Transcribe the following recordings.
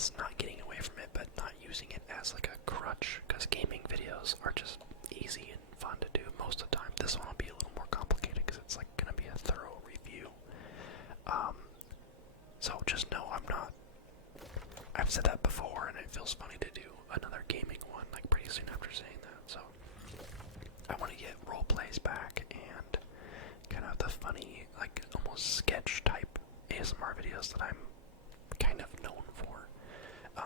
guess not getting away from it, but not using it as like a crutch, because gaming videos are just easy and fun to do most of the time. This one will be a little more complicated because it's like going to be a thorough review. So just know I've said that before, and it feels funny to do another gaming one like pretty soon after saying that. So I want to get role plays back and kind of the funny, like almost sketch type ASMR videos that I'm kind of known for.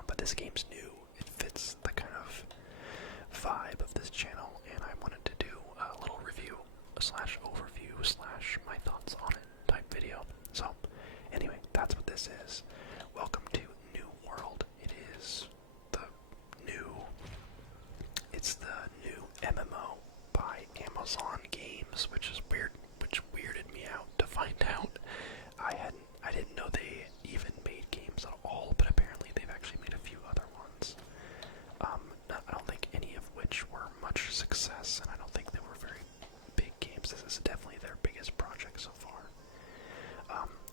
But this game's new. It fits the kind of vibe of this channel, and I wanted to do a little review slash overview slash my thoughts on it type video. So anyway, that's what this is. Welcome to New World. It's the new MMO by Amazon Games, which weirded me out to find out. I didn't know they even made games at all, but apparently they've actually made a few other ones. I don't think any of which were much success, and I don't think they were very big games. This is definitely their biggest project so far.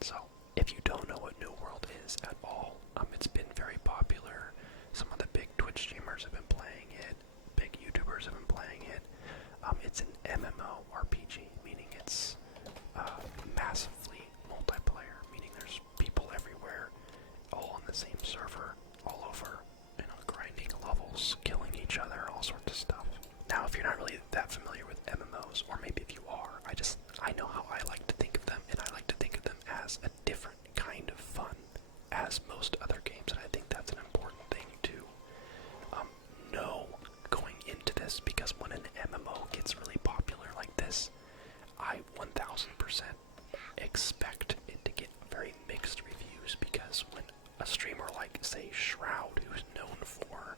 So if you don't know what New World is at all, it's been very popular. Some of the big Twitch streamers have been playing it. Big YouTubers have been playing it. It's an MMORPG, meaning it's massively multiplayer, meaning there's people everywhere, all on the same server, all over, grinding levels, killing each other, all sorts of stuff. Now, if you're not really that familiar with MMOs, or maybe if you are, I know how I like to think of them, and I like to think of them as a different kind of fun as most other games, and I think that's an important thing to know going into this, because when an MMO gets really popular like this, I 1000% expect it to get very mixed reviews, because when a streamer like, say, Shroud, who's known for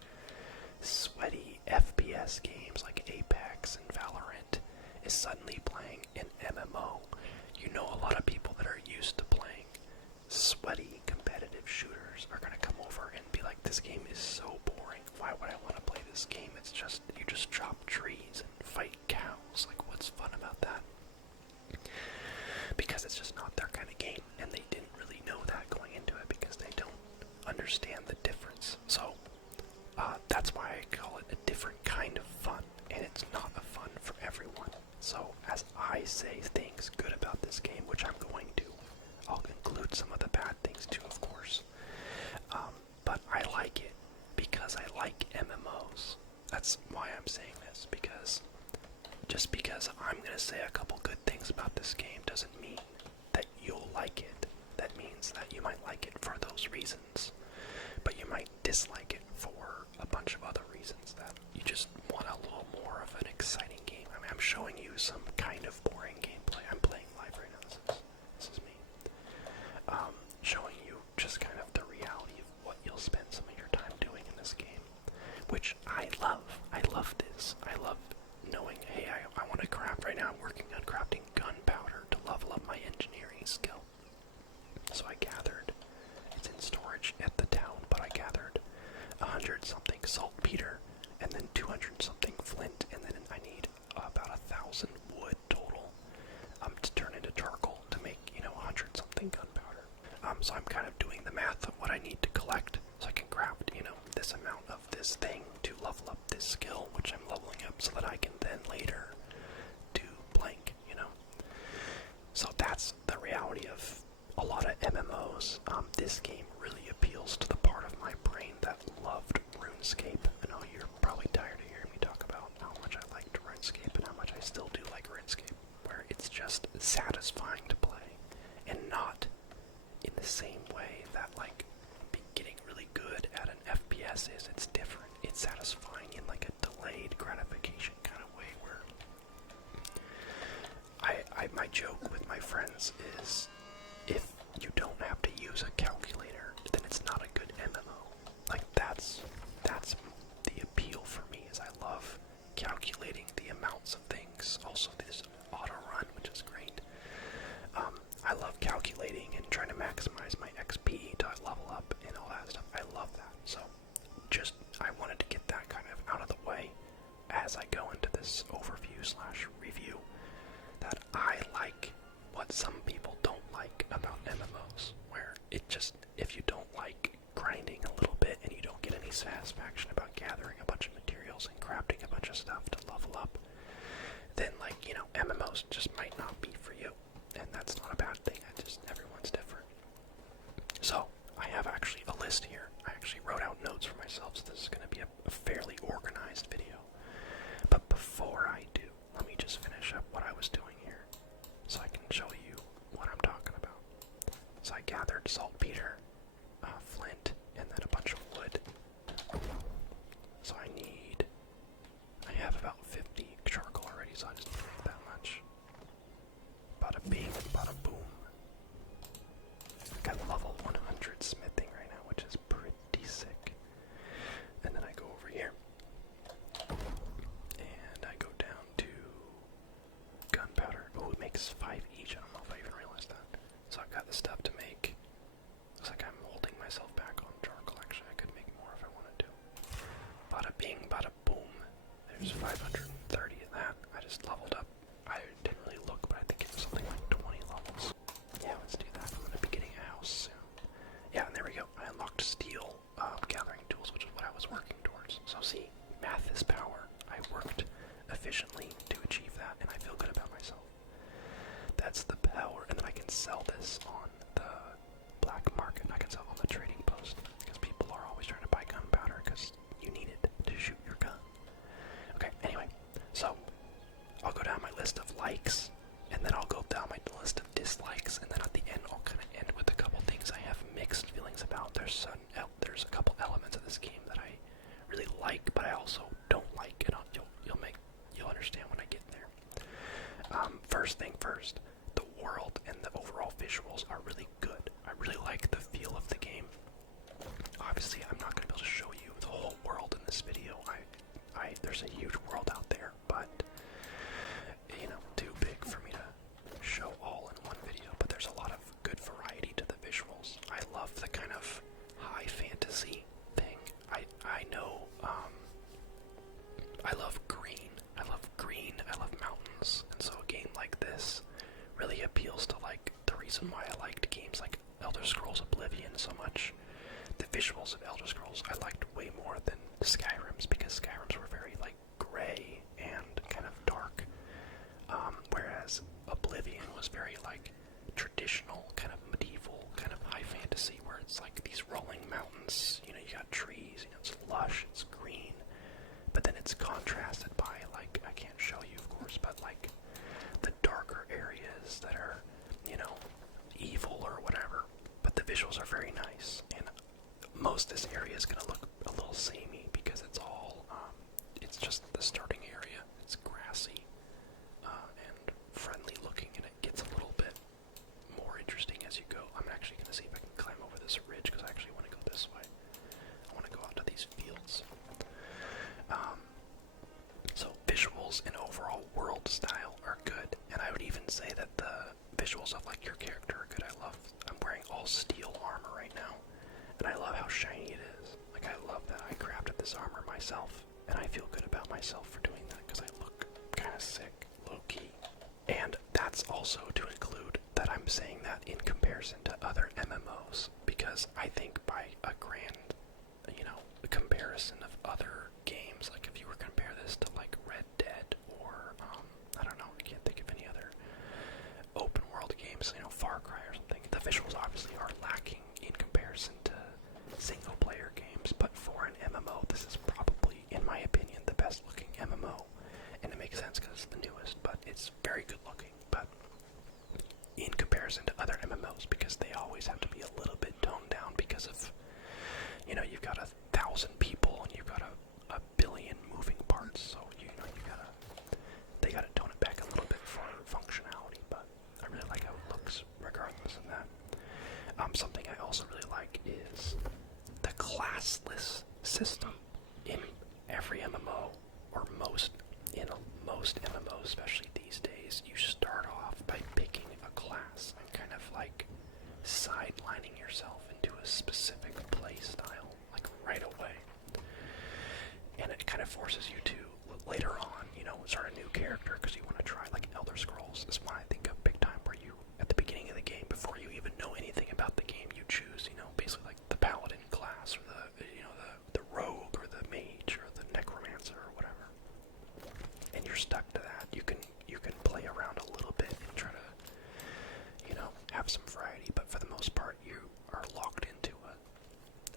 sweaty FPS games like Apex and Valorant, is suddenly playing an MMO, a lot of people that are used to playing sweaty competitive shooters are going to come over and be like, this game is so boring, why would I want to play this game? It's just, you just chop trees and fight cows, like what's fun about that? Because it's just not their kind of game, and they didn't really know that going into it because they don't understand the difference. So that's why I call it a different kind of fun, and it's not a fun for everyone. So as I say things good about this game, which I'm going to, I'll include some of the bad things too, of course. But I like it because I like MMOs. That's why I'm saying this, because just because I'm going to say a couple good things about this game doesn't mean that you'll like it. That means that you might like it for those reasons, but you might dislike it for a bunch of other reasons, that you just want a little more of an exciting game. I mean, I'm showing you some kind of boring gameplay. I'm playing live right now. This is me. Showing you just kind of the reality of what you'll spend some of your time doing in this game, which I love. I love this. I love knowing, hey, I want to craft right now. I'm working on crafting gunpowder to level up my engineering skill. So I gathered, it's in storage at the town, but I gathered 100-something saltpeter, and then 200-something flint, and then I need about 1,000 wood total to turn into charcoal to make, 100-something gunpowder. So I'm kind of doing the math of what I need to collect so I can craft, this amount of this thing to level up this skill, which I'm leveling up so that I can then later do blank, So that's the reality of a lot of MMOs. This game really appeals to the part of my brain that loved RuneScape. I know you're probably tired of hearing me talk about how much I liked RuneScape and how much I still do like RuneScape, where it's just satisfying to play, and not in the same way that getting really good at an FPS is. It's different. It's satisfying in like a delayed gratification kind of way, where my joke with my friends is, if you don't have to use a calculator, then it's not a good MMO. Like that's the appeal for me, is I love calculating the amounts of things. Also, this auto run, which is great. I love calculating and trying to maximize my XP to level up and all that stuff. I love that. So I wanted to get that kind of out of the way as I go into this overview slash review, that I like what some people don't like about MMOs, where it just, if you don't like grinding a little satisfaction about gathering a bunch of materials and crafting a bunch of stuff to level up, then, like, you know, MMOs just might not be for you. And that's not a bad thing. Everyone's different. So, I have actually a list here. I actually wrote out notes for myself, so this is going to be a fairly organized video. But before I do, let me just finish up what I was doing here, so I can show you what I'm talking about. So I gathered saltpeter, flint, and then a bunch of wood. So I have about 50 charcoal already, so I just don't need that much. Bada bing, bada boom. Got level 100 smithing right now, which is pretty sick. And then I go over here, and I go down to gunpowder. Oh, it makes 5 each. I don't know if I even realized that. So I've got the stuff to make. Looks like I'm holding myself back on charcoal. Actually, I could make more if I wanted to. Bada bing, bada boom. There's 530 of that. I just leveled up. I didn't really look, but I think it was something like 20 levels. Yeah, let's do that. I'm going to be getting a house soon. Yeah, and there we go. I unlocked steel gathering tools, which is what I was working towards. So see, math is power. I worked efficiently to achieve that, and I feel good about myself. That's the power, and then I can sell this on the black market. I can sell on the trading post, because people are always trying to buy gunpowder, because you need it to shoot your gun. Okay, anyway, so I'll go down my list of likes, and then I'll go down my list of dislikes, and then at the end I'll kind of end with a couple things I have mixed feelings about. There's a couple elements of this game that I really like, but I also don't like, and you'll understand when I get there. First thing first, the world and the overall visuals are really good. I really like the feel of the game. Obviously, I'm not going to be able to show you the whole world in this video. There's a huge world out there, but, you know, too big for me to show all in one video. But there's a lot of good variety to the visuals. I love the kind of high fantasy thing. I know, I love green. I love mountains. And so a game like this really appeals to, like, the reason why I liked games like Elder Scrolls Oblivion so much. The visuals of Elder Scrolls I liked way more than Skyrim's, because Skyrim's were very, like, gray and kind of dark, whereas Oblivion was very, like, traditional, kind of medieval, kind of high fantasy, where it's like these rolling mountains, you know, you got trees, you know, it's lush, it's green, but then it's contrasted by, like, I can't show you, of course, but, like, the darker areas that are, you know, evil or whatever, but the visuals are very nice, and most of this area is going to look a little samey, because it's all, it's just the starting area. It's grassy, and friendly looking, and it gets a little bit more interesting as you go. I'm actually going to see if I can climb over this ridge, because I actually want to go this way. I want to go out to these fields. So visuals and overall world style are good, and I would even say that the visuals of, like, your character are good. I'm wearing all steel armor right now, and I love how shiny it is. Like, I love that I crafted this armor myself, and I feel good about myself for doing that, because I look kind of sick, low-key. And that's also to include that I'm saying that in comparison to other MMOs, because I think by a grand, you know, comparison of other games, like if you were to compare this to, like, Red Dead, or, I don't know, I can't think of any other open world games, you know, Far Cry or something, the visuals obviously are lacking in comparison to single player games, but for an MMO, this is probably, in my opinion, the best looking MMO, and it makes sense because it's the newest, but it's very good looking. But in comparison to other MMOs, because they always have to be a little bit toned down, because of, you know, you've got 1,000 people and you've got a billion moving parts, so they gotta tone it back a little bit for functionality. But I really like how it looks regardless of that. Something I also really like is the classless system in every MMO, or most MMOs, especially these days. You start off by picking a class and kind of like sidelining yourself into a specific play style, like right away. And it kind of forces you to, later on, you know, start a new character, because you want to try, like Elder Scrolls is one I think of big time, where you, at the beginning of the game, before you even know anything about the game, you choose, you know, basically like the paladin class, or the, you know, the rogue you're stuck to that. You can play around a little bit and try to, have some variety, but for the most part, you are locked into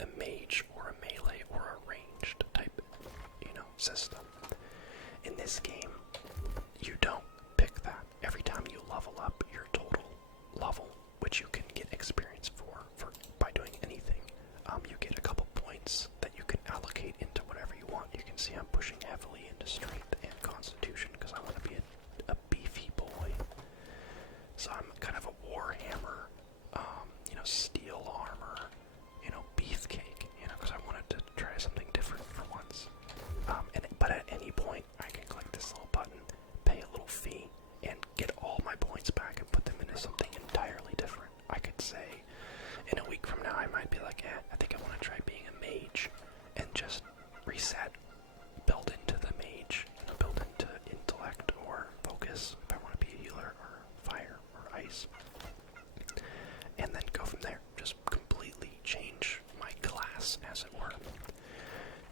a mage or a melee or a ranged type, system. In this game, you don't pick that. Every time you level up your total level, which you can get experience for by doing anything, you get a couple points that you can allocate into whatever you want. You can see I'm pushing heavily into strength and constitution because I want to be a beefy boy. So I'm kind of a warhammer, steel armor, beefcake, because I wanted to try something different for once. But at any point, I can click this little button, pay a little fee, and get all my points back and put them into something entirely different. I could say, in a week from now, I might be like, I think I want to try being a mage, and just reset, build into the mage, build into intellect or focus, if I want to be a healer, or fire, or ice, and then go from there. Just completely change my class, as it were.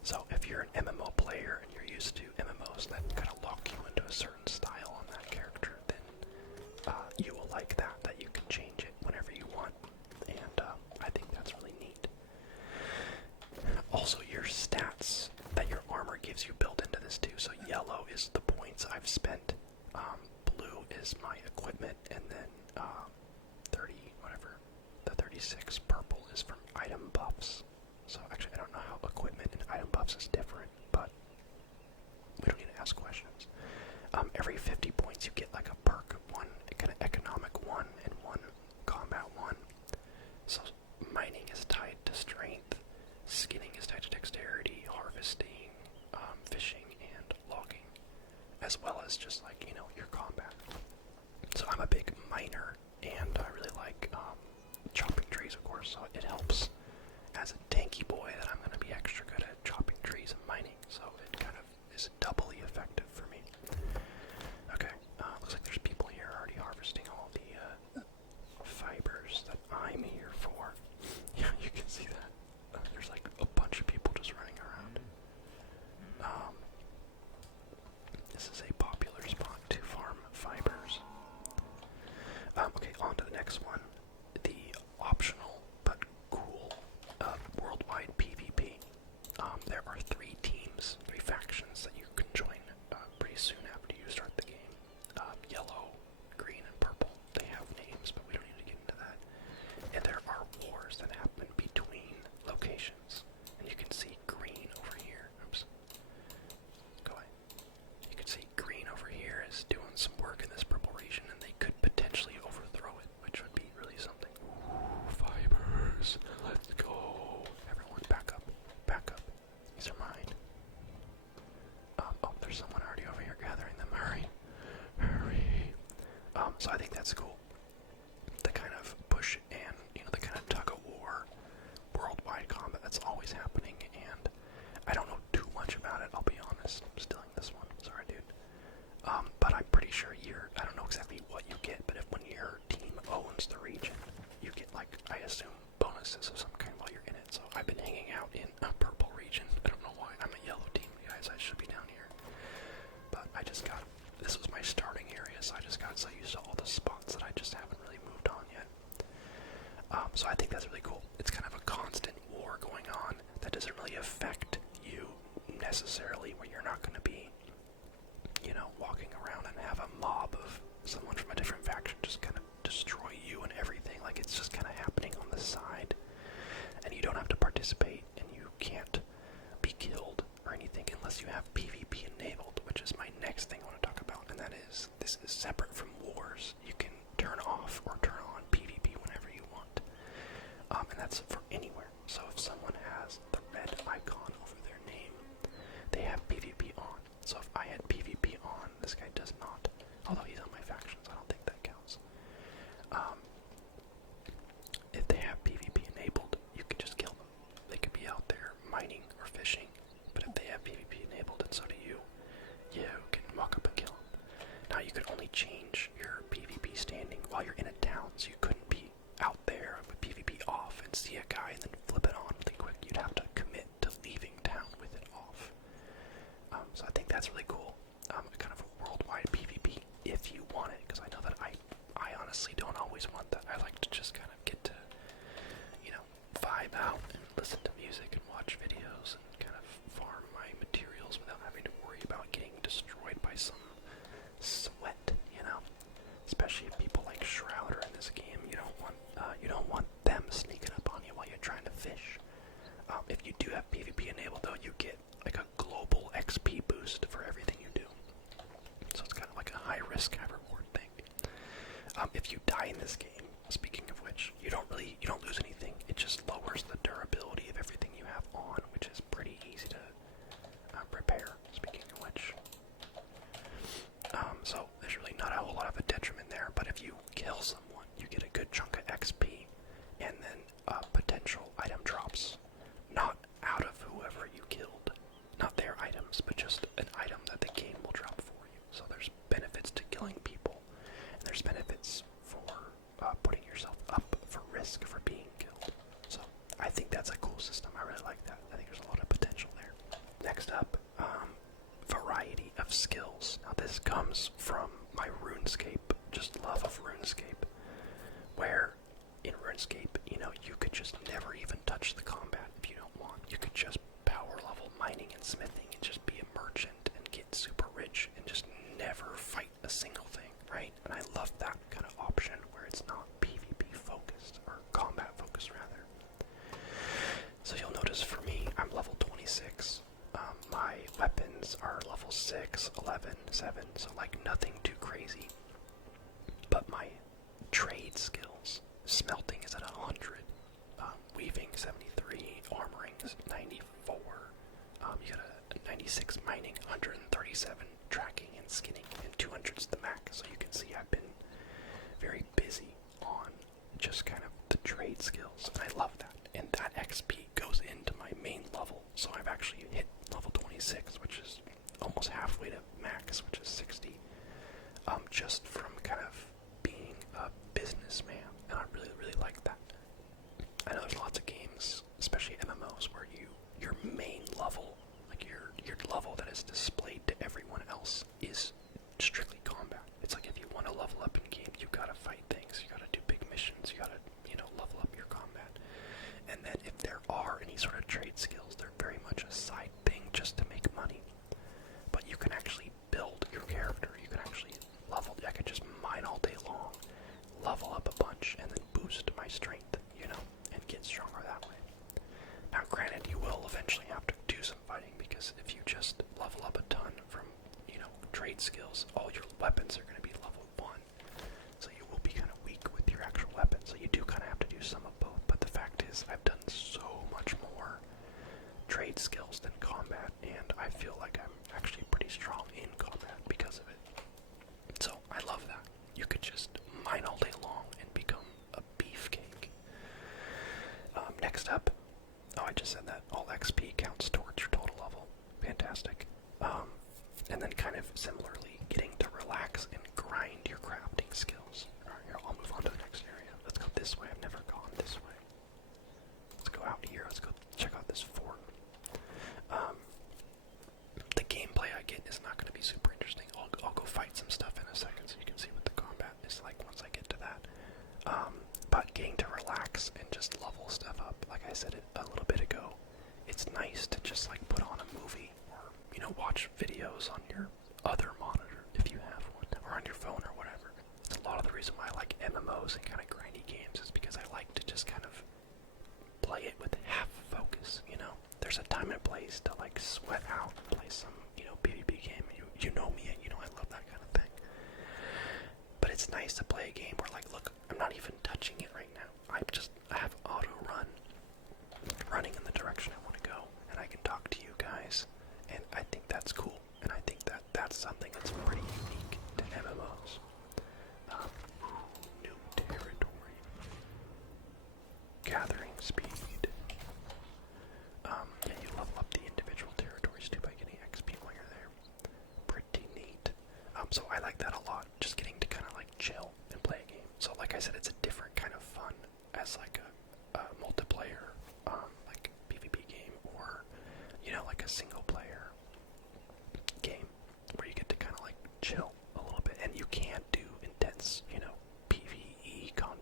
So if you're an MMO player and you're used to MMOs that kind of lock you into a certain style on that character, then you will like that you can change it whenever you want, and I think that's really neat. Also, your stats that your armor gives you built into this too. So yellow is the points I've spent, blue is my equipment, and then 36 purple is from item buffs. So actually, I don't know how equipment and item buffs is different, but we don't need to ask questions. Every 50 points you get like a perk, one kind of economic one, and one combat one. So mining is tied to strength, skinning is tied to dexterity, harvesting, fishing, and logging, as well as just like, your combat. So I'm a big miner, and I really like chopping trees, of course, so it helps as a tanky boy that I'm going to be extra good at chopping trees and mining, so it kind of is doubly effective for me. Okay, looks like there's people here already harvesting all the fibers that I'm here for. Yeah, you can see that. There's like a bunch of people just running around. This is a popular spot to farm fibers. Okay, on to the next one. The optional but cool worldwide PvP. There are 3 teams, 3 factions that you can join pretty soon after you start the game. Yellow, green, and purple. They have names, but we don't need to get into that. And there are wars that happen between locations. And you can see green over here. Oops. Go away. You can see green over here is doing some work in this purple region, and they could potentially overthrow it, which would be really something. Ooh, fibers. Let's go. Everyone back up. Back up. These are mine. Oh, there's someone already over here gathering them. Hurry. Hurry. So I think that's cool. The kind of push and, the kind of tug of war, worldwide combat that's always happening, and I don't know too much about it, I'll be honest. I'm stealing this one. Sorry, dude. But I'm pretty sure I don't know exactly what you get, but when your team owns the region, you get, I assume, bonuses of some kind while you're in it. So I've been hanging out in a purple region. I don't know why. I'm a yellow team, guys. I should be down here. But this was my starting area, so I just got so used to all the spots that I just haven't really moved on yet. So I think that's really cool. It's kind of a constant war going on that doesn't really affect you necessarily, where you're not going to be, walking around and have a mob of someone from a different faction just kind of destroy you and everything. Like, it's just kind of happening on the side, and you don't have to participate, and you can't be killed or anything unless you have PvP enabled, which is my next thing I want to talk about, and that is, this is separate from wars. You can turn off or turn on PvP whenever you want, and that's for anywhere. So if someone has the red icon over their name, they have PvP on. So if I had PvP on, this guy does not, although he's on my factions, I don't think that counts. If they have PvP enabled, you can just kill them. They could be out there mining or fishing, but if they have PvP enabled, and so do you, you can walk up and kill them. Now, you could only change your PvP standing while you're in a town, so you couldn't be out there with PvP off and see a guy and then flip it on really quick. You'd have to commit to leaving town with it off. So I think that's really cool. Kind of a always want that. I like to just kind of get to, vibe out and listen to music and watch videos and kind of farm my materials without having to worry about getting destroyed by some sweat, Especially if people like Shroud are in this game. You don't want them sneaking up on you while you're trying to fish. If you do have PvP enabled, though, you get like a global XP boost for everything you do. So it's kind of like a high risk, high reward thing. If you die in this game, speaking of which, you don't lose anything. It just lowers the durability of everything you have on, which is pretty easy to repair. Speaking of which, so there's really not a whole lot of a detriment there. But if you kill someone, you get a good chunk of XP, and then potential item drops, not out of whoever you killed, not their items, but just an item that the game will drop for you. So there's benefits to killing people, and there's benefits for putting yourself up for risk for being killed. So I think that's a cool system. I really like that. I think there's a lot of potential there. Next up, variety of skills. Now this comes from my RuneScape, just love of RuneScape, where in RuneScape, you could just never even touch the combat if you don't want. You could just power level mining and smithing and just be a merchant and get super rich and just never fight a single thing, right? And I love that kind of option where it's not PvP focused, or combat focused rather. So you'll notice for me, I'm level 26. My weapons are level 6, 11, 7, so like nothing too crazy. But my trade skills, smelting is at 100, weaving 73, armoring is 94, you got a 96 mining, 137 tracking and skinning, and 200's the max. So you can see I've been very busy on just kind of the trade skills, and I love that. And that XP goes into my main level, so I've actually hit level 26, which is almost halfway to max, which is 60, just from kind of being a businessman, and I really, really like that. I know there's lots of games, especially MMOs, where your main level, like your level that is displayed to everyone else, is strictly combat. It's like if you want to level up in game, you gotta fight things, you gotta do big missions, you gotta, level up your combat. And then if there are any sort of trade skills, they're very much a side thing just to make money. But you can actually build your character, you can actually level. I could just mine all day long, level up a bunch, and then boost my strength, and get stronger that way. Now granted, you will eventually have to do some fighting, because if you just level up a ton from, trade skills, all your weapons are going to be level 1. So you will be kind of weak with your actual weapon, so you do kind of have to do some of both. But the fact is, I've done so much more trade skills than combat, and I feel like I'm actually pretty strong in combat because of it. So I love that. You could just mine all day long and become a beefcake. Next up, I just said that all XP counts towards your total level. Fantastic. And then kind of similarly, getting to relax and grind your crafting skills. Alright, here, I'll move on to the next area. Let's go this way. I've never gone this way. Let's go out here. Let's go check out this fort. The gameplay I get is not going to be super interesting. I'll go fight some stuff in a second so you can see what the combat is like once I get to that. But getting to relax and just level stuff up, like I said a little bit ago, it's nice to just like put on a movie or, watch videos on your other monitor if you have one, or on your phone or whatever. It's a lot of the reason why I like MMOs and kind of grindy games is because I like to just kind of play it with half focus, There's a time and place to like sweat out and play some, PvP game. You know me, and I love that kind of thing. But it's nice to play a game where like, look, I'm not even touching it right now. I have auto run running in the direction I want to go, and I can talk to you guys, and I think that's cool, and I think that's something that's pretty unique to MMOs. New territory. Gathering speed. Yeah, you level up the individual territories too by getting XP while you're there. Pretty neat. So I like that a lot, just getting to kind of like chill and play a game. So like I said, it's a different kind of fun as like a multiplayer, like PvP game, or, like a single player game where you get to kind of like chill a little bit, and you can do intense, PvE combat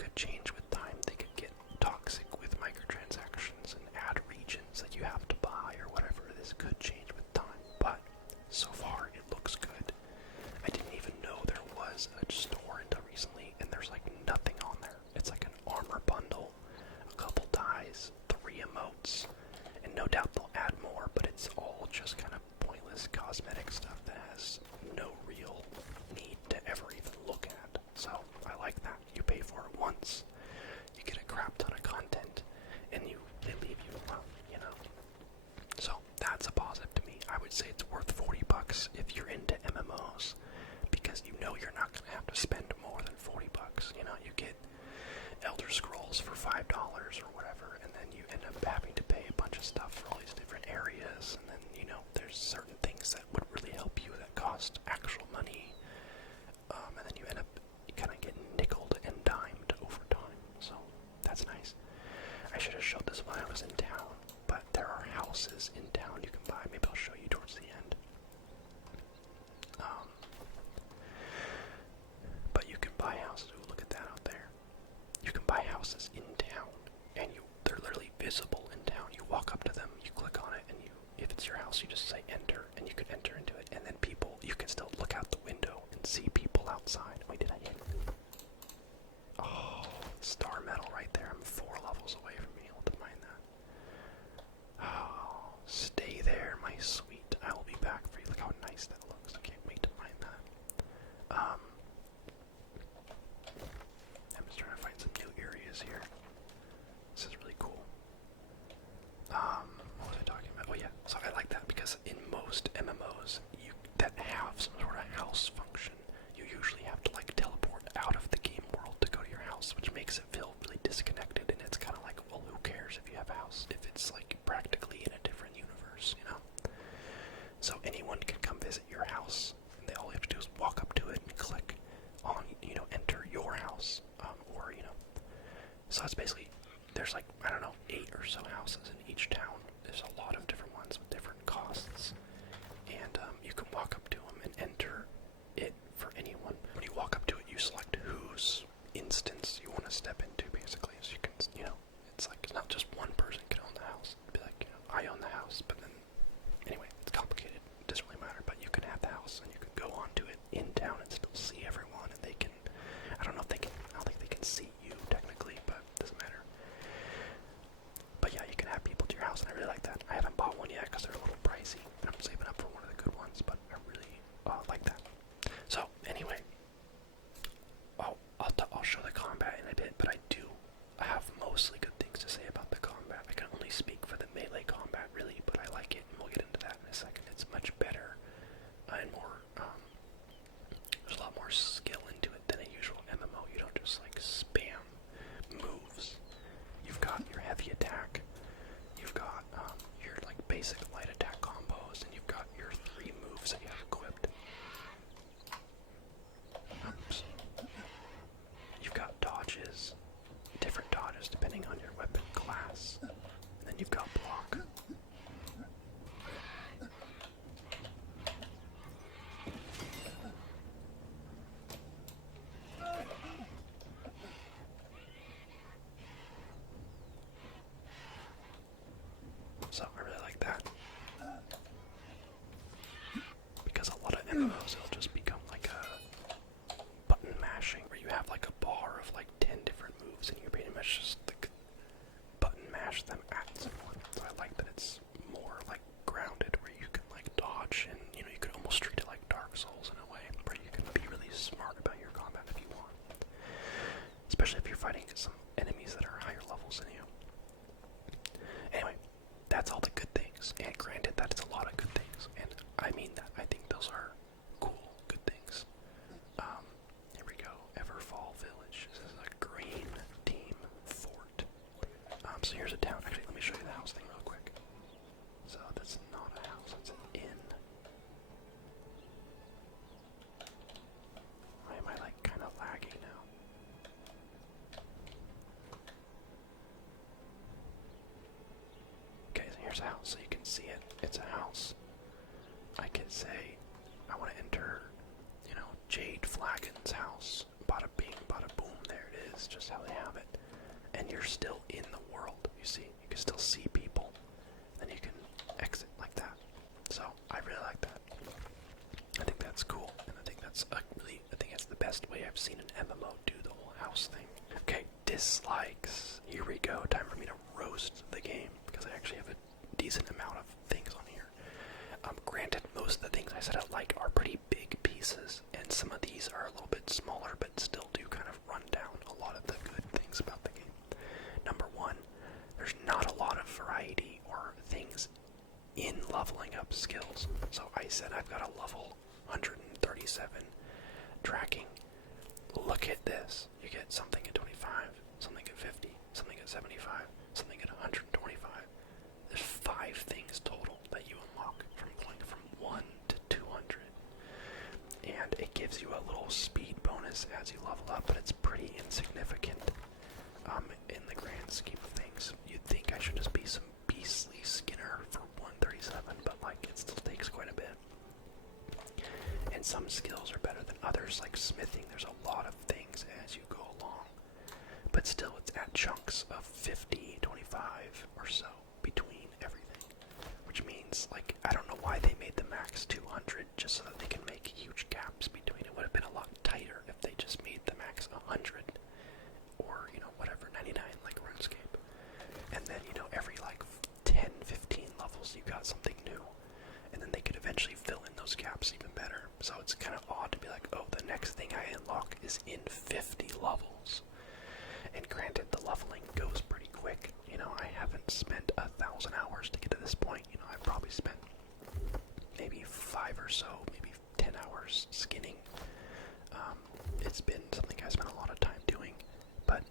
could change with time. They could get toxic with microtransactions and ad regions that you have to buy or whatever. This could change with time, but so far it looks good. I didn't even know there was a store until recently, and there's like nothing on there. It's like an armor bundle, a couple dyes, 3 emotes, and no doubt they'll add more, but it's all just kind of pointless cosmetic stuff that has no real need to ever even look at. So I like that. You pay for it once, you get a crap ton of content, and they leave you alone, you know? So that's a positive to me. I would say it's worth $40 if you're into MMOs, because you know you're not going to have to spend more than $40. You know, you get Elder Scrolls for $5 or whatever, and then you end up having to pay a bunch of stuff for all these different areas, and then, you know, there's certain things that would really help you that cost actual money, and then you end up kind of getting nickeled and dimed over time, so that's nice. I should have showed this when I was in town, but there are houses in town you can buy. Maybe I'll show you towards the end. But you can buy houses. Ooh, look at that out there. You can buy houses in town, and they're literally visible in town. You walk up to them, you click on it, and if it's your house, you just say enter, and you can enter into it. And then you can still look out the window and see people outside. Wait, did I hit it? Oh, star medal right there. I'm 4 levels away from being able to mine that. Oh, stay there, my sweet. I will be back for you. Look how nice that looks. I can't wait to mine that. I'm just trying to find some new areas here. This is really cool. What was I talking about? Oh yeah, so I like that because in most MMOs that have some sort of house function, you usually have to like teleport out of the game world to go to your house, which makes it feel really disconnected, and it's kind of like, well, who cares if you have a house, if it's like practically in a different universe, you know? So anyone can come visit your house, and all you have to do is walk up to it and click on, you know, enter your house, or, you know, so it's basically, there's like, I don't know, 8 or so houses in each town. There's a lot of different ones with different costs, and you can walk up to them and enter it for anyone. When you walk up to it, you select whose instance you want to step into, basically, so you can, you know, it's like, it's not just one person can own the house. It'd be like, you know, I own the house, but then, anyway, it's complicated. It doesn't really matter, but you can have the house, and you can go onto it in town and still see everyone, and they can, I don't know if they can, I don't think they can see you, technically, but it doesn't matter. But yeah, you can have people to your house, and I really like that. I haven't bought one yet, because they're a little pricey, and I'm saving up for one of the good ones, but I really like that. So, anyway, I'll show the combat in a bit, but I do have mostly good things to say about the combat. I can only speak for the melee combat, really, but I like it, and we'll get into that in a second. It's much better, and more, there's a lot more skill into it than a usual MMO. You don't just, like, spam moves. You've got your heavy attack, you've got, your, like, basic light attack combos, and you've got your 3 moves that you have equipped. Oops. You've got dodges, different dodges depending on your weapon class, and then you've got block. So I really like that, because a lot of MMOs will just become like a button mashing, where you have like a bar of like 10 different moves, and you pretty much just like button mash them at someone. So I like that it's more like grounded, where you can like dodge, and you know, you could almost treat it like Dark Souls in a way, where you can be really smart about your combat if you want, especially if you're fighting some enemies that are higher levels than you. Anyway, that's all the good things, and granted that it's a lot of good things, and I mean that. I think those are cool, good things. Here we go, Everfall Village. This is a green team fort. So here's a town. Actually, let me show you the house thing real quick. So that's not a house, that's an inn. Why am I like kind of lagging now? Okay, so here's a house, so you can see it. It's a house. I could say, I want to enter, you know, Jade Flagon's house. Bada bing, bada boom, there it is. This is just how they have it. And you're still in the world, you see. You can still see people. Then you can exit like that. So, I really like that. I think that's cool. And I think that's the best way I've seen an MMO do the whole house thing. Okay, dislikes. Here we go. Time for me to roast the game, because I actually have a decent amount of things on here. Granted, most of the things I said I like are pretty big pieces, and some of these are a little bit smaller, but still do kind of run down a lot of the good things about the game. Number one, there's not a lot of variety or things in leveling up skills. So I said I've got a level 137 tracking. Look at this. You get something at 25, something at 50, something at 75, something at 125. There's 5 things total that you unlock from going from 1 to 200. And it gives you a little speed bonus as you level up, but it's pretty insignificant in the grand scheme of things. You'd think I should just be some beastly skinner for 137, but like it still takes quite a bit. And some skills are better than others, like smithing. There's a lot of things as you go along, but still it's at chunks of 50, 25 or so between everything, which means, like, I don't know why they made the max 200 just so that they can make huge gaps between. It would have been a lot tighter if they just made the max 100 or, you know, whatever, 99 like RuneScape. And then, you know, every like 10, 15 levels you got something new, and then they could eventually fill in those gaps even better. So it's kind of odd to be like, oh, the next thing I unlock is in 50 levels. And granted, the leveling goes pretty quick. You know, I haven't spent 1,000 hours to get to this point. You know, I've probably spent maybe 5 or so, maybe 10 hours skinning. It's been something I spent a lot of time doing. But,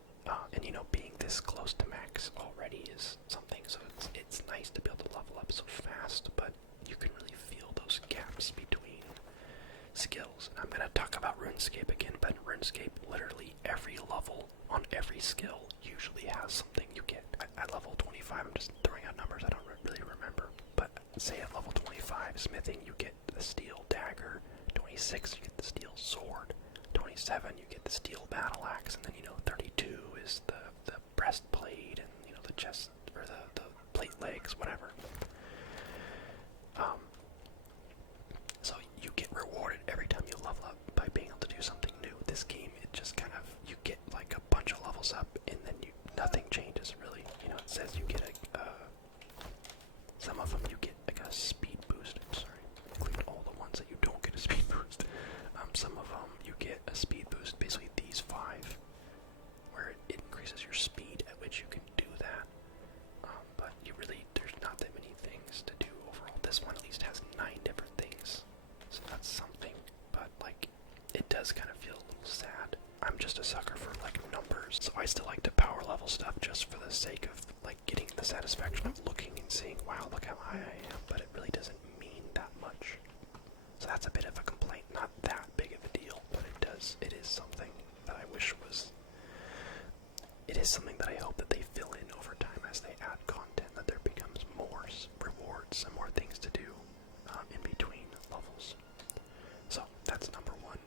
and you know, being this close to max already is something. So it's nice to be able to level up so fast, but you can really feel those gaps between skills. And I'm going to talk about RuneScape again, but in RuneScape, literally every level on every skill usually has something you get. At level 25, I'm just throwing out numbers I don't really remember, but say at level 25 smithing, you get the steel dagger. 26, you get the steel sword. 27, you get the steel battle axe, and then, you know, 32 is the breastplate, and, you know, the chest, or the plate legs, whatever. So you get rewarded every time you level up by being able to do something new. This game, it just kind of, you get like a bunch of levels up, and then nothing changes really. You know, it says you get some of them you get like a speed boost. I'm sorry, include all the ones that you don't get a speed boost. Some of them you get a speed boost, basically these 5, where it increases your speed at which you can do that. But there's not that many things to do overall. This one at least has 9 different things, so that's something. But like, it does kind of feel a little sad. I'm just a sucker for like numbers, so I still like to power level stuff just for the sake of like getting the satisfaction of looking and seeing, wow, look how high I am. But it really doesn't mean that much. So that's a bit of a complaint. Not that big of a deal, but it is something that I wish was. It is something that I hope that they fill in over time as they add content, that there becomes more rewards and more things to do in between levels. So that's number 1.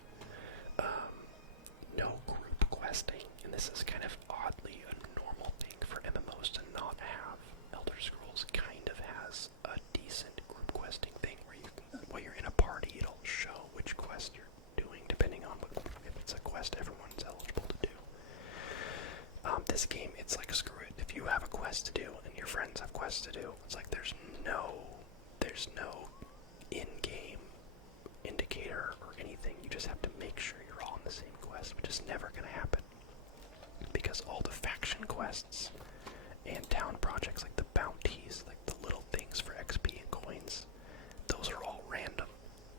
No group questing, and this is kind of oddly a normal thing for MMOs to not have. Elder Scrolls kind of has a decent group questing thing where while you're in a party, it'll show which quest you're doing depending on if it's a quest everyone's eligible to do. This game, it's like, screw it. If you have a quest to do and your friends have quests to do, it's like there's no in-game indicator or anything. You just have to make sure you're all on the same quest, which is never going to happen. Because all the faction quests and town projects, like the bounties, like the little things for XP and coins, those are all random,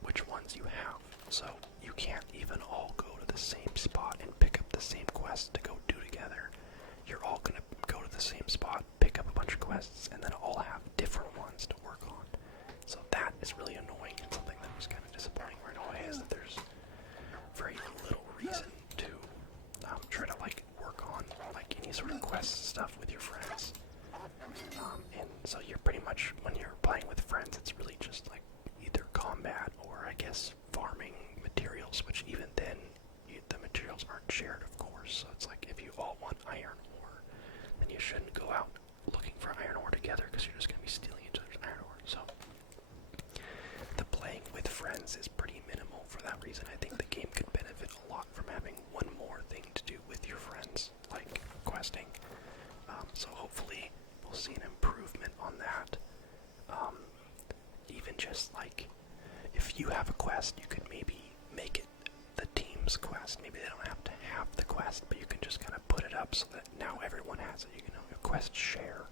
which ones you have. So you can't even all go to the same spot and pick up the same quest to go do together. You're all going to go to the same spot, pick up a bunch of quests, and then all have different ones to work on. So that is really annoying, and something that was kind of disappointing right away is that there's very little reason to try to like work on like any sort of quest stuff with your friends. And so you're pretty much, when you're playing with friends, it's really just like either combat or I guess farming materials, which even then the materials aren't shared, of course. So it's like if you all want iron ore, then you shouldn't go out looking for iron ore together because you're just going to be stealing each other's iron ore. So the playing with friends is pretty minimal for that reason. I think the game could benefit a lot from having one more thing to do with your friends, like questing. So hopefully we'll see an improvement on that. Even just like, if you have a quest, you could maybe make it the team's quest. Maybe they don't have to have the quest, but you can just kind of put it up so that now everyone has it. You can a quest share,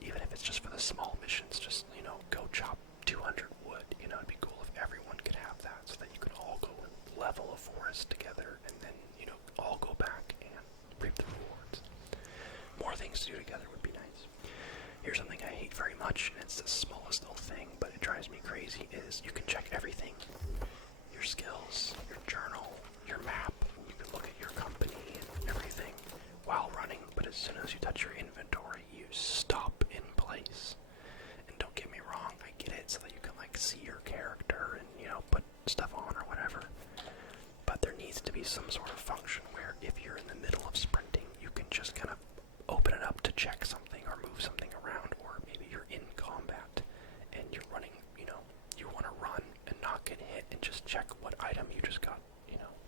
even if it's just for the small missions. Just, go chop 200 wood. It'd be cool if everyone could have that, so that you could all go and level a forest together, and then all go back and reap the rewards. More things to do together would be nice. Here's something I hate very much, and it's the smallest little thing, but it drives me crazy, is you can check everything. Your skills, your journal, your map. You can look at your company and everything while running, but as soon as you touch your inventory, you stop in place. And don't get me wrong, I get it, so that you can see your character and, put stuff on or whatever. But there needs to be some sort of function where if you're in the middle of sprinting, you can just kind of open it up to check something or move something around, or maybe you're in combat and you're running, you want to run and not get hit and just check what item you just got,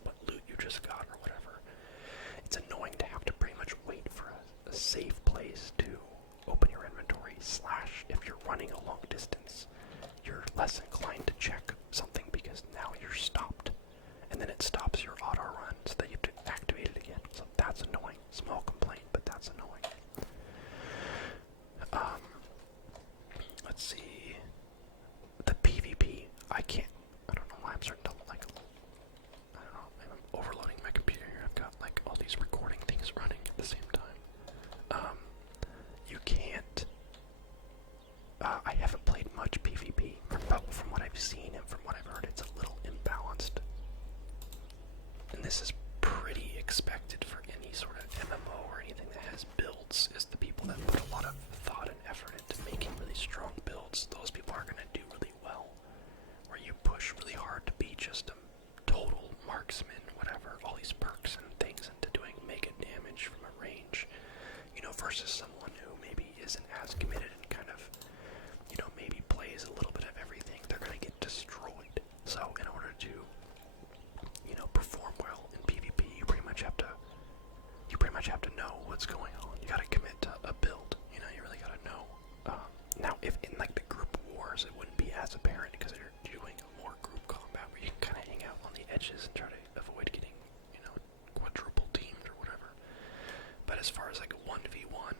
what loot you just got or whatever. It's annoying to have to pretty much wait for a safe place to open your inventory, / if you're running a long distance, you're less inclined to check something because now you're stopped. And then it stops your auto run so that you have to activate it again. So that's annoying. Small complaint, but that's annoying. Let's see. The PvP, I don't know why I'm starting to I don't know, I'm overloading my computer here. I've got all these recording things running at the same time. You can't, I haven't played much PvP, but from what I've seen and from what I've heard, it's a little imbalanced. And this is pretty expected for any sort of MMO or anything that has builds, is the people that put a lot of thought and effort into making really strong builds. Those people are going to do really well. Where you push really hard to be just a total marksman, whatever, all these perks and things into doing mega damage from a range, versus someone who maybe isn't as committed and kind of, maybe plays a little bit of everything. They're going to get destroyed. So in order to perform well in PvP, you pretty much have to know what's going on. You gotta commit to a build. You really gotta know. Now, if in the group wars, it wouldn't be as apparent because you're doing a more group combat where you can kind of hang out on the edges and try to avoid getting, quadruple teamed or whatever. But as far as a 1v1,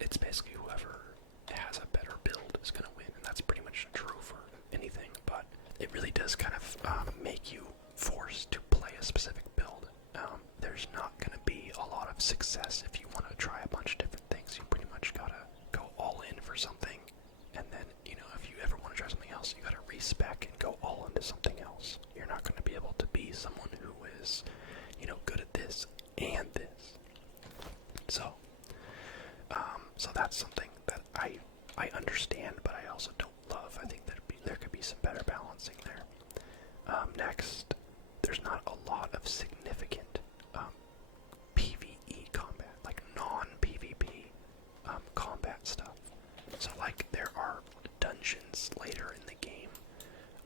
it's basically whoever has a better build is gonna win, and that's pretty much true for anything. But it really does kind of make you forced to play a specific build. There's not going to be a lot of success if you want to try a bunch of different things. You pretty much got to go all in for something, and then, if you ever want to try something else, you got to respec and go all into something else. You're not going to be able to be someone who is, good at this and this. So that's something that I understand, but I also don't love. I think there could be some better balancing there. Next, there's not a lot of significant PvE combat, non-PvP combat stuff. So there are dungeons later in the game.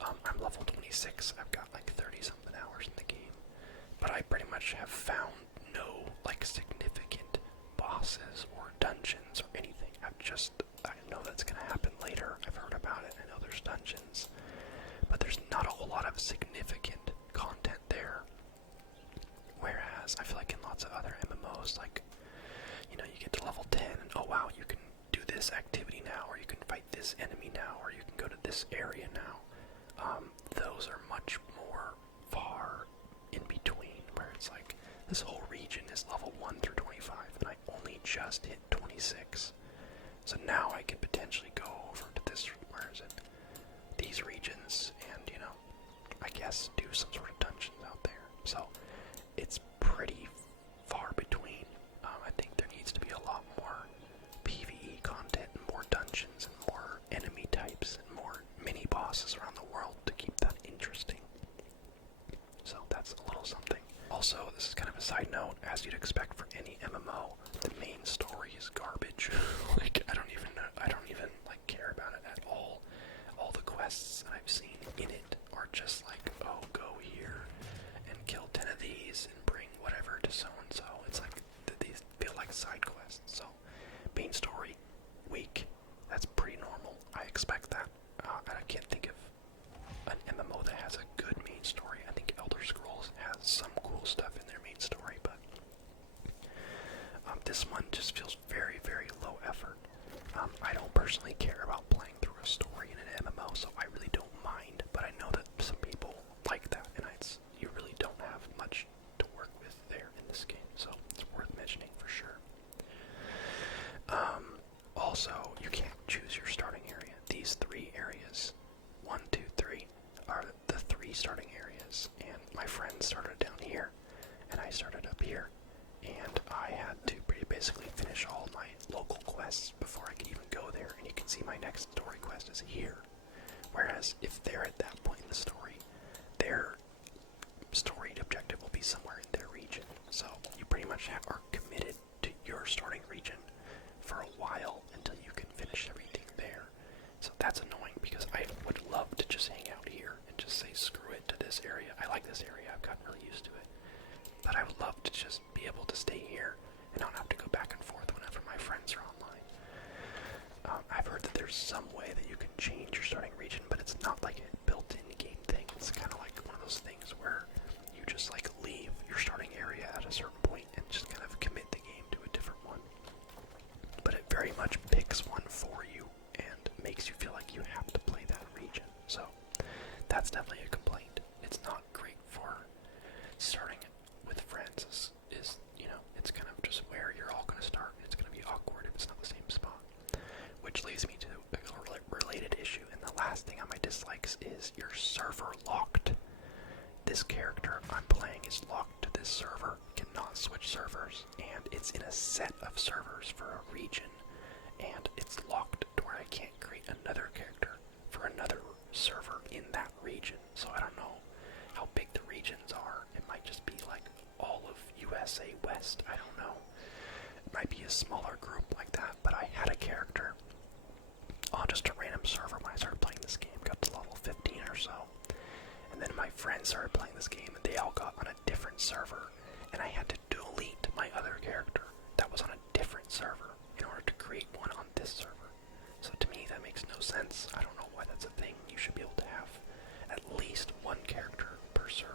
I'm level 26. I've got 30-something hours in the game, but I pretty much have found no significant bosses or dungeons or anything. I know that's gonna happen later. I've heard about it. I know there's dungeons, but there's not a whole lot of significant content there. Whereas I feel like in lots of other MMOs, you get to level 10 and oh wow, you can do this activity now, or you can fight this enemy now, or you can go to this area now. Those are much more far in between, where it's this whole region is level 1 through 25, and I only just hit 26. So now I could potentially go over to these regions and, I guess do some sort of dungeons out there. So it's pretty far between. I think there needs to be a lot more PvE content and more dungeons and more enemy types and more mini bosses around the world to keep that interesting. So that's a little something side note, as you'd expect for any MMO, the main story is garbage. Like, I don't even like care about it at all. All the quests that I've seen in it are just like, oh, go here and kill 10 of these and bring whatever to so-and-so. It's like, these feel like side quests. So, main story, weak. That's pretty normal. I expect that. I can't think of an MMO that has a good main story. I think Elder Scrolls has some cool stuff in their main story, but this one just feels very, very low effort. I don't personally care about playing through a story in an MMO, so I really don't mind, but I know that some people like that, and you really don't have much to work with there in this game, so it's worth mentioning for sure. Also, you can't choose your starting area. These 3 areas, 1, 2, 3, are the 3 starting areas, and my friend started down here, and I started up here, and I had to basically finish all my local quests before I could even go there, and you can see my next story quest is here. Whereas, if they're at that point in the story, their story objective will be somewhere in their region. So, you pretty much are committed to your starting region for a while until you can finish everything there. So that's annoying because I would love to just hang out here and just say screw it to this area. I like this area, I've gotten really used to it. But I would love to just be able to stay here and not have to go back and forth whenever my friends are online. I've heard that there's some way that you can change your starting region, but it's not like a built-in game thing. It's kind of like one of those things where you just like leave your starting area at a certain point and just kind of commit the game to a different one. But it very much picks one for you and makes you feel like you have to play that region. So that's definitely a complaint. It's not great for starting with friends. Is it's kind of just where you're all going to start, and it's going to be awkward if it's not the same spot. Which leads me to a related issue, and the last thing on my dislikes is your server locked. This character I'm playing is locked to this server, cannot switch servers, and it's in a set of servers for a region, and it's locked to where I can't create another character for another server in that region. So I don't know how big the regions are. It might just be like all of USA West, I don't know. It might be a smaller group like that, but I had a character on just a random server when I started playing this game, got to level 15 or so. And then my friends started playing this game, and they all got on a different server, and I had to delete my other character that was on a different server in order to create one on this server. So to me, that makes no sense. I don't know why that's a thing. You should be able to have at least one character per server.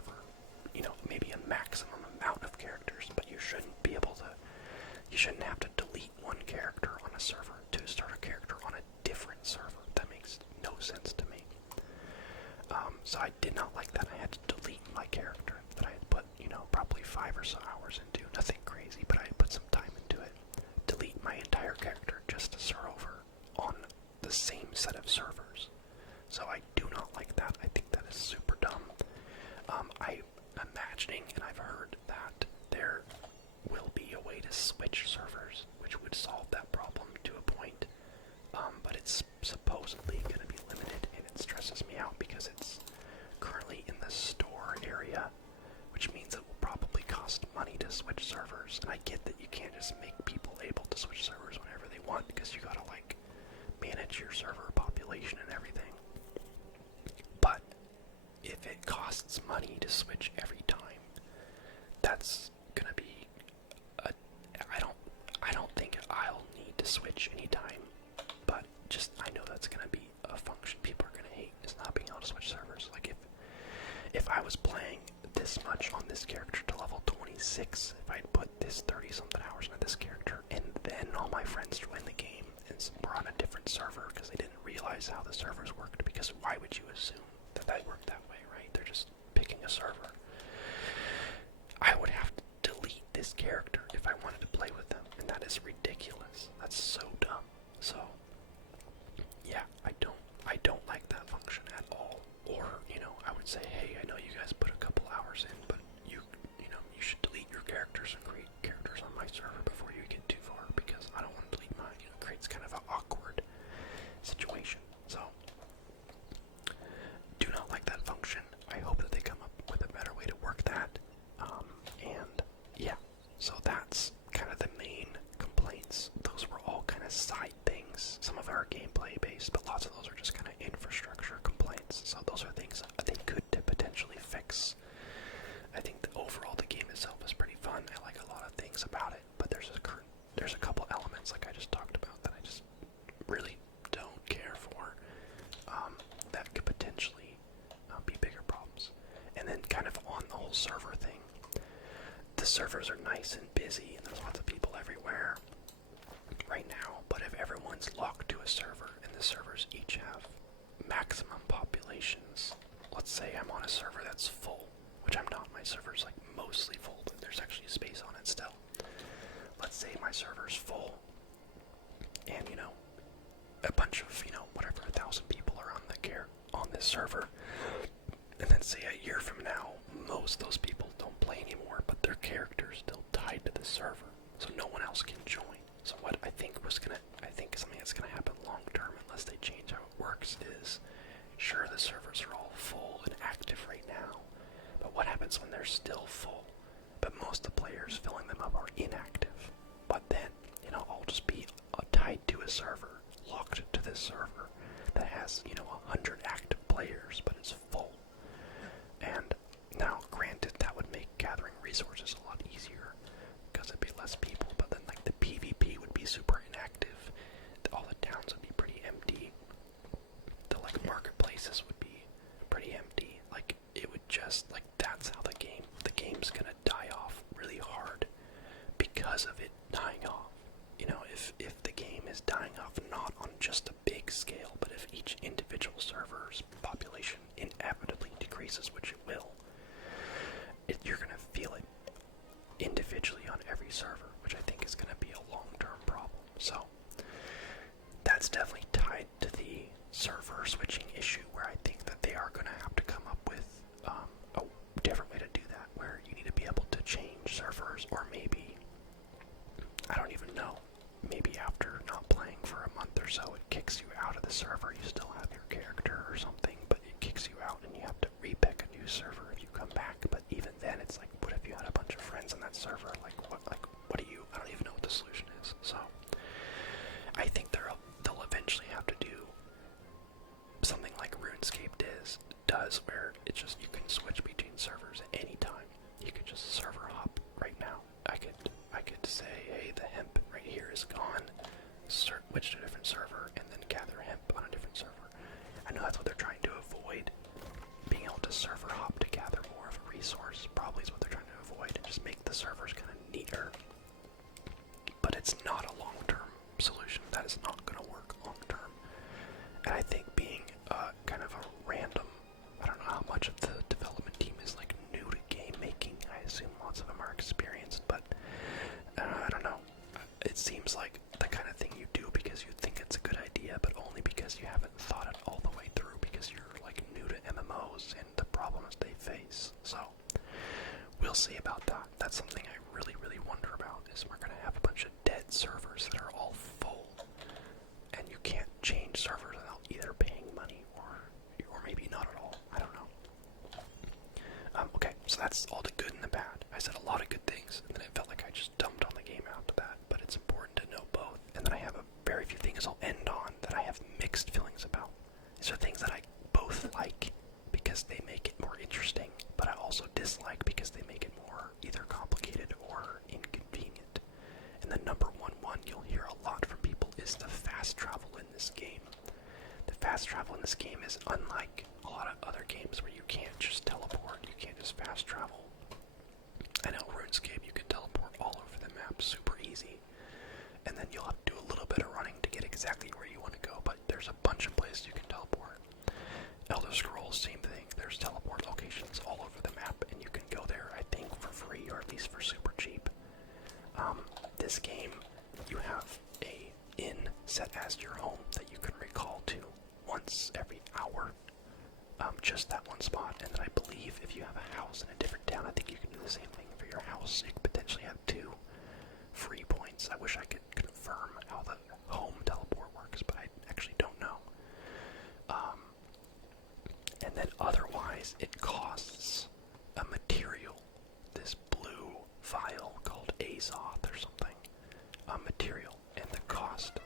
Maybe a maximum amount of characters, but you shouldn't have to delete one character on a server to start a character on a different server. That makes no sense to me. So I did not like that. I had to delete my character that I had put, probably 5 or so hours into. Nothing crazy, but I had put some time into it. Delete my entire character just to start over on the same set of servers. So I do not like that. I think that is super dumb. I'm imagining, and I've heard that there will be a way to switch servers, which would solve that problem to a point. But it's supposedly going to be limited, and it stresses me out because it's currently in the store area, which means it will probably cost money to switch servers. And I get that you can't just make people able to switch servers whenever they want, because you gotta manage your server population and everything. But if it costs money to switch every time, that's gonna be I don't think I'll need to switch anytime, but I know that's gonna be a function people are gonna hate, is not being able to switch servers. Like if I was playing this much on this character to level 26, if I'd put this 30 something hours into this character, and then all my friends joined the game and were on a different server because they didn't realize how the servers worked, because why would you assume that worked that way, right? They're just picking a server. I would have to delete this character if I wanted to play with them, and that is ridiculous. That's so dumb. So yeah, I don't like that function at all. Or, I would say, hey, I know you guys put a couple hours in, but you should delete your characters and create characters on my server before you get too far, because I don't want to delete mine. It creates kind of an awkward situation. So do not like that function. I hope that they come up with a better way to work that. And yeah, Some of our gameplay based, but lots of those are just kind of infrastructure complaints. So those are things they could potentially fix. I think overall the game itself is pretty fun. I like a lot of things about it, but there's a couple elements like I just talked about that I just really don't care for. That could potentially be bigger problems. And then kind of on the whole server thing, the servers are nice and busy and there's lots of people everywhere right now, but if everyone's locked to a server and the servers each have maximum populations, let's say I'm on a server that's full, which I'm not, my server's like mostly full, but there's actually space on it still. Let's say my server's full and, a bunch of, whatever, 1,000 people are on this server, and then say a year from now, most of those people don't play anymore, but their character's still tied to the server, so no one else can join. So what I think something that's gonna happen long term, unless they change how it works, is sure the servers are all full and active right now, but what happens when they're still full, but most of the players filling them up are inactive? But then, I'll just be tied to a server, locked to this server that has, 100 active players, but it's full. And now, granted, that would make gathering resources a lot easier because it'd be less people, but then like the PvP would be super inactive. All the towns would be pretty empty. The marketplaces would be pretty empty. It would just that's how the game's gonna die off really hard because of it dying off. If the game is dying off not on just a big scale, but if each individual server's population inevitably decreases, which it will, you're going to feel it individually on every server, which I think is going to be a long-term problem. So that's definitely tied to the server switching issue, where I think that they are going to have to come up with a different way to do that, where you need to be able to change servers, or maybe, I don't even know, maybe after not playing for a month or so, it kicks you out of the server. You still have your character or something, but it kicks you out and you have to repick a new server if you come back. But even then, it's like, what if you had a bunch of friends on that server? What do you, I don't even know what the solution is. So I think they'll eventually have to do something like RuneScape does, where it's just, you can switch between servers at any time. You could just server hop right now. I could say, hey, the hemp right here is gone, switch to a different server, and then gather hemp on a different server. I know that's what they're trying to avoid, being able to server hop to gather more of a resource, probably is what they're trying to avoid, and just make the servers kind of neater. But it's not a long-term solution. That is not going to work long-term. And I think being kind of a random, I don't know how much of the development team is new to game making. I assume lots of them are experienced, but I don't know. It seems like the kind of thing you do because you think it's a good idea, but only because you haven't thought it all the way through, because you're new to MMOs and the problems they face. So we'll see about that. That's something I really, really wonder about, is we're going to have a bunch of dead servers that are all full, and you can't change servers without either paying money or maybe not at all. I don't know. Okay, so that's all the good and the bad. I said a lot of good things, and then it felt like I just dumped on the game after that, but it's important to know both. And then I have a very few things I'll end on that I have mixed feelings about. These are things that I both like because they make it more interesting, but I also dislike because they make it more either complicated or inconvenient. And the number one you'll hear a lot from people is the fast travel in this game. The fast travel in this game is unlike a lot of other games where you can't just teleport, you can't just fast travel. I know RuneScape, you can teleport all over the map super easy, and then you'll have to do a little bit of running to get exactly where you want to go, but there's a bunch of places you can teleport. Elder Scrolls, same thing. There's teleport locations all over the map, and you can go there, I think, for free, or at least for super cheap. This game, you have a inn set as your home that you can recall to once every hour. Just that one spot, and then I believe if you have a house in a different town, I think you can do the same thing for your house. You could potentially have 2 free points. I wish I could confirm how the home teleport works, but I actually don't know. And then otherwise, it costs a material, this blue vial called Azoth or something, a material, and the cost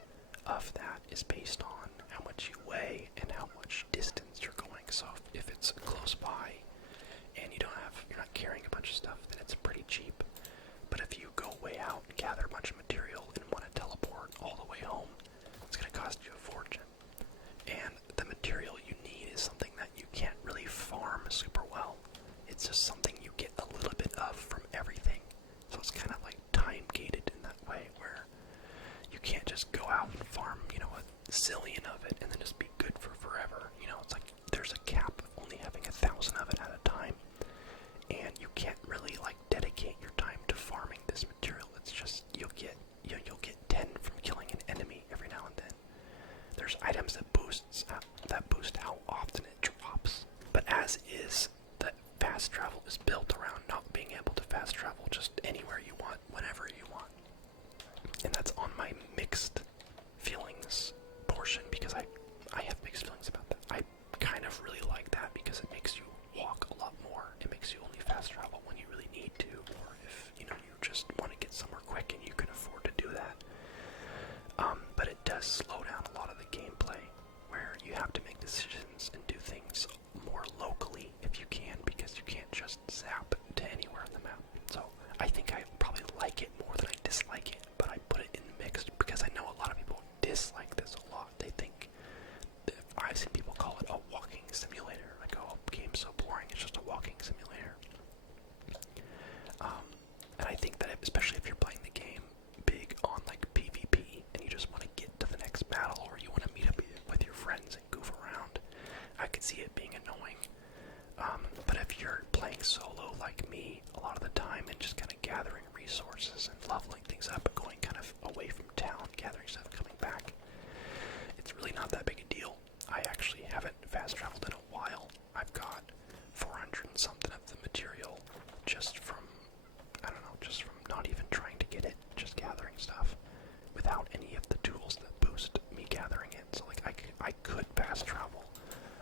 of that is is based on how much you weigh and how much distance you're going. So if it's close by and you're not carrying a bunch of stuff, then it's pretty cheap. But if you go way out and gather a bunch of material and want to teleport all the way home, it's going to cost you a fortune. And the material you need is something that you can't really farm super well. It's just something you get a little bit of from everything. So it's kind of like time gated in that way, where you can't just go out and farm, a zillion of it and then just be good for forever. It's like there's a cap of only having 1,000 of it at a time, and you can't really dedicate your time to farming this material. It's just you'll get 10 from killing an enemy every now and then. There's items that boost how often it drops, but as is, the fast travel is built around not being able to fast travel just anywhere you want, whenever you want. And that's on my mixed feelings portion, because I have mixed feelings about that. I kind of really like that because it makes you walk a lot more. It makes you only fast travel when you really need to, or if you just want to get somewhere quick and you can afford to do that. But it does slow down a lot of the gameplay, where you have to make decisions and do things more locally if you can, because you can't just zap to anywhere on the map. So I think I probably like it more than I dislike it, but I put it in mixed because I know a lot of people dislike this a lot. They think, I've seen people call it a walking simulator, like, oh, game's so boring, it's just a walking simulator. And I think that especially if you're playing the game big on PvP and you just want to get to the next battle, or you want to meet up with your friends and goof around, I could see it being annoying. But if you're playing solo like me a lot of the time and just kind of gathering resources and leveling things up and going kind of away from town, gathering stuff and coming back, it's really not that big a deal. I actually haven't fast traveled in a while. I've got 400 and something of the material just from not even trying to get it, just gathering stuff without any of the tools that boost me gathering it. So I could fast travel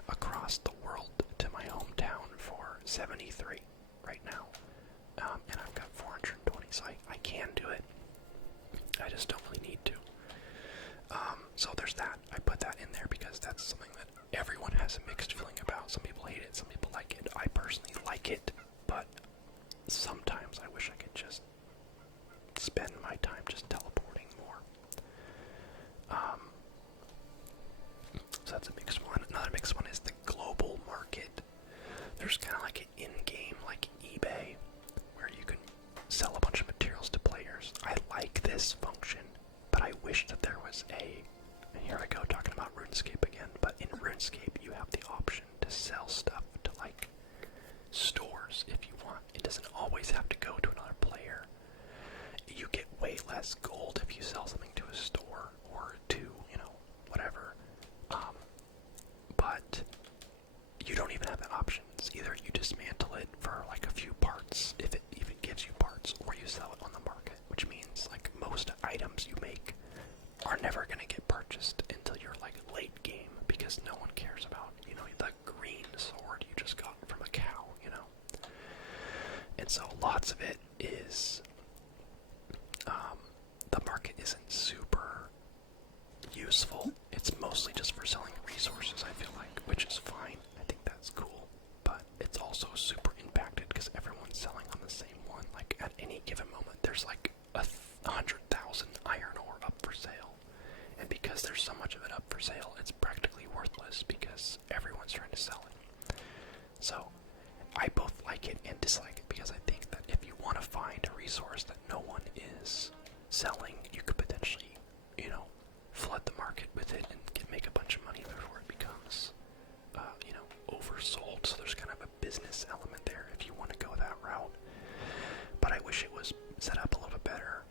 across the world to my hometown for 73 right now, and I've got 420, so I can do it. I just don't really need to. So there's that. I put that in there because that's something that everyone has a mixed feeling about. Some people hate it, some people like it. I personally like it, but sometimes I wish I could just spend my time just teleporting more. So that's a mixed one. Another mixed one is the global market. There's kind of like an in-game, like eBay, where you can sell a bunch of materials to players. I like this function, but I wish that there was and here I go talking about RuneScape again, but in RuneScape you have the option to sell stuff to stores if you want. It doesn't always have to go to another player. You get way less gold if you sell something to a store or to, whatever. But you don't even have the options. Either you dismantle it for a few parts, if it even gives you parts, or you sell it on the market, which means most items you make are never going to get purchased until you're late game, because no one cares about, the green sword you just got from a cow, And so lots of it is, the market isn't super useful. It's mostly just for selling resources, I feel like, which is fine. I think that's cool. But it's also super impacted because everyone's selling on the same one. At any given moment, there's 100,000 iron ore up for sale. And because there's so much of it up for sale, it's practically worthless because everyone's trying to sell it. So I both like it and dislike it, because I think that if you want to find a resource that no one is selling, you could potentially, flood the market with it and make a bunch of money before it becomes, oversold. So there's kind of a business element there if you want to go that route. But I wish it was set up a little bit better.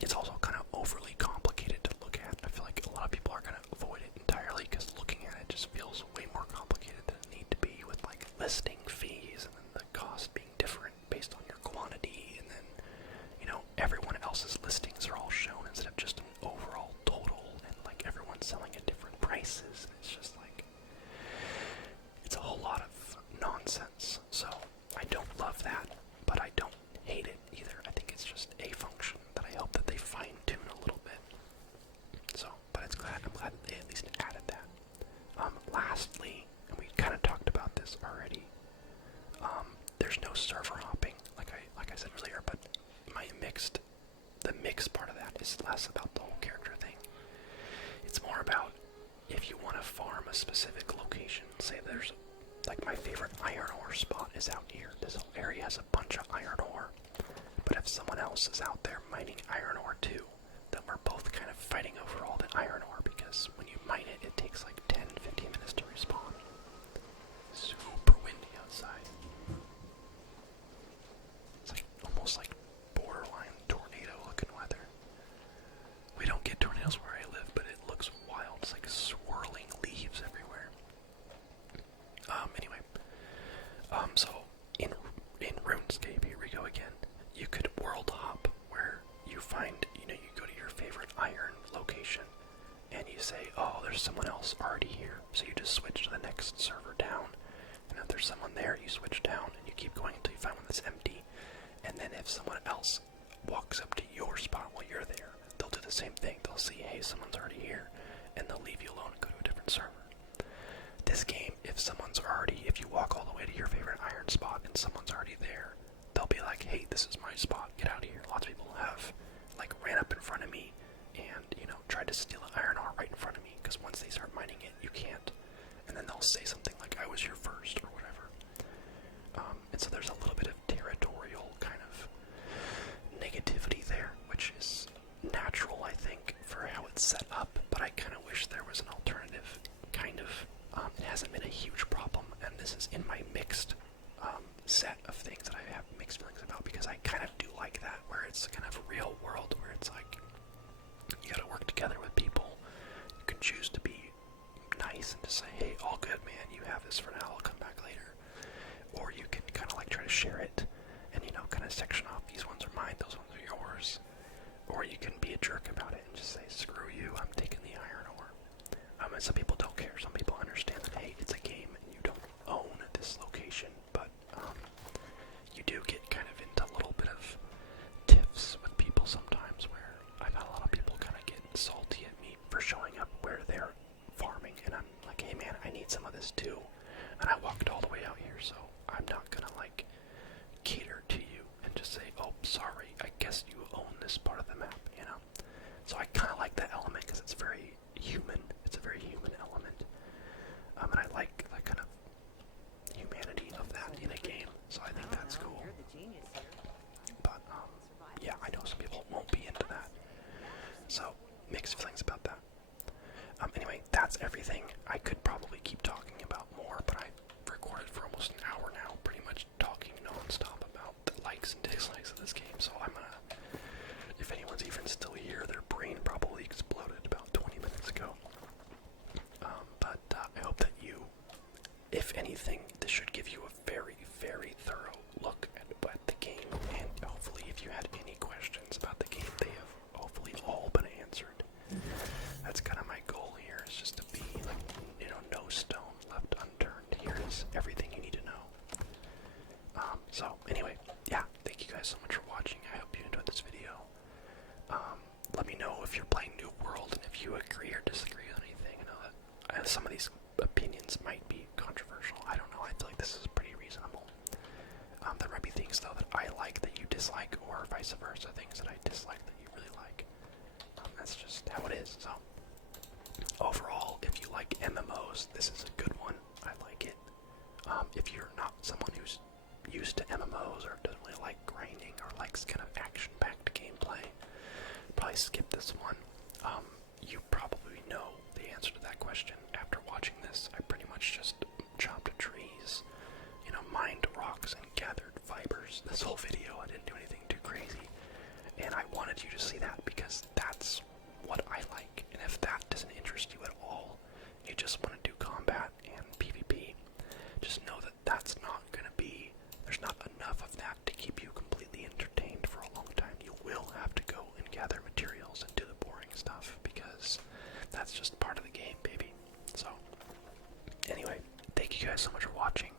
It's also kind of overly complicated to look at. I feel like a lot of people are going to avoid it entirely because looking at it just feels way more complicated than it need to be, with listing fees and then the cost being different based on your quantity, and then everyone else's listings are all shown instead of just an overall total, and everyone's selling at different prices. It's just it's a whole lot of nonsense. So I don't love that, but I don't hate it either. I think it's just a function that I hope that they fine tune a little bit. least added that. Lastly, and we kind of talked about this already, there's no server hopping, like I said earlier, but the mixed part of that is less about the whole character thing. It's more about if you want to farm a specific location. Say there's, like, my favorite iron ore spot is out here. This whole area has a bunch of iron ore. But if someone else is out there mining iron ore too, then we're both kind of fighting over all the iron ore, because when you mine it, it takes like 10, 15 minutes to respawn. Super windy outside. It's like almost like borderline tornado looking weather. We don't get tornadoes where I live, but it looks wild. It's like swirling leaves everywhere. Anyway. So in RuneScape, here we go again. You could world hop, where you find, you go to your favorite iron location, and you say, oh, there's someone else already here. So you just switch to the next server down, and if there's someone there, you switch down, and you keep going until you find one that's empty. And then if someone else walks up to your spot while you're there, they'll do the same thing. They'll see, hey, someone's already here, and they'll leave you alone and go to a different server. This game, if you walk all the way to your favorite iron spot and someone's already there, they'll be like, hey, this is my spot, get out of here. Lots of people have, like, ran up in front of me and, tried to steal an iron ore right in front of me, because once they start mining it, you can't. And then they'll say something like, I was here first, or whatever. And so there's a little bit of territorial kind of negativity there, which is natural, I think, for how it's set up, but I kind of wish there was an alternative, kind of. It hasn't been a huge problem, and this is in my mixed set of things that I have mixed feelings about, because I kind of do like that, where it's kind of real world, where it's like, you gotta work together with people. You can choose to be nice and just say, hey, all good, man, you have this for now, I'll come back later. Or you can kind of like try to share it, and kind of section off, these ones are mine, those ones are yours. Or you can be a jerk about it and just say, screw you, I'm taking the iron ore. And some people don't care. Some people understand that, hey, it's a game and you don't own this location, but you do get kind of into a little bit of tiffs with people sometimes, where I've had a lot of people kind of get salty at me for showing up where they're farming, and I'm like, hey man, I need some of this too, and I walked all the way out here, so I'm not gonna like cater to you and just say, oh, sorry, I guess you own this part of the map, So I kind of like that element, because it's very human. It's a very human element. And I like that kind of humanity of that in a game, so I think that's cool. But, yeah, I know some people won't be into that. So, mixed feelings about that. Anyway, that's everything. I could probably keep talking about more, but I've recorded for almost an hour now, pretty much talking non-stop about the likes and dislikes of this game, so I'm gonna, if anyone's even still here, their brain probably exploded about 20 minutes ago. But I hope that if anything, this should give you a very, very thorough look at the game, and hopefully if you had any questions about the game, they have hopefully all been answered. That's kind of my goal here, is just to be like, no stone left unturned. Here is everything you need to know. So anyway, yeah, thank you guys so much for watching. I hope you enjoyed this video. Let me know if you're playing New World and if you agree or disagree with anything. I know that some of these opinions might be controversial. I don't know. I feel like this is pretty reasonable. There might be things, though, that I like that you dislike, or vice versa, things that I dislike that you really like. That's just how it is. So, overall, if you like MMOs, this is a good one. I like it. If you're not someone who's used to MMOs or doesn't really like grinding or likes kind of action-packed gameplay, probably skip this one. You probably know the answer to that question after watching this. I pretty much just chopped trees, mined rocks and gathered fibers. This whole video, I didn't do anything too crazy, and I wanted you to see that because that's what I like. And if that doesn't interest you at all, you just want to do combat and PvP, just know that that's not going to be, there's not enough of that to keep you completely entertained for a long time. You will have to go and gather materials and do the boring stuff, because that's just part of the game, baby. So, anyway, thank you guys so much for watching.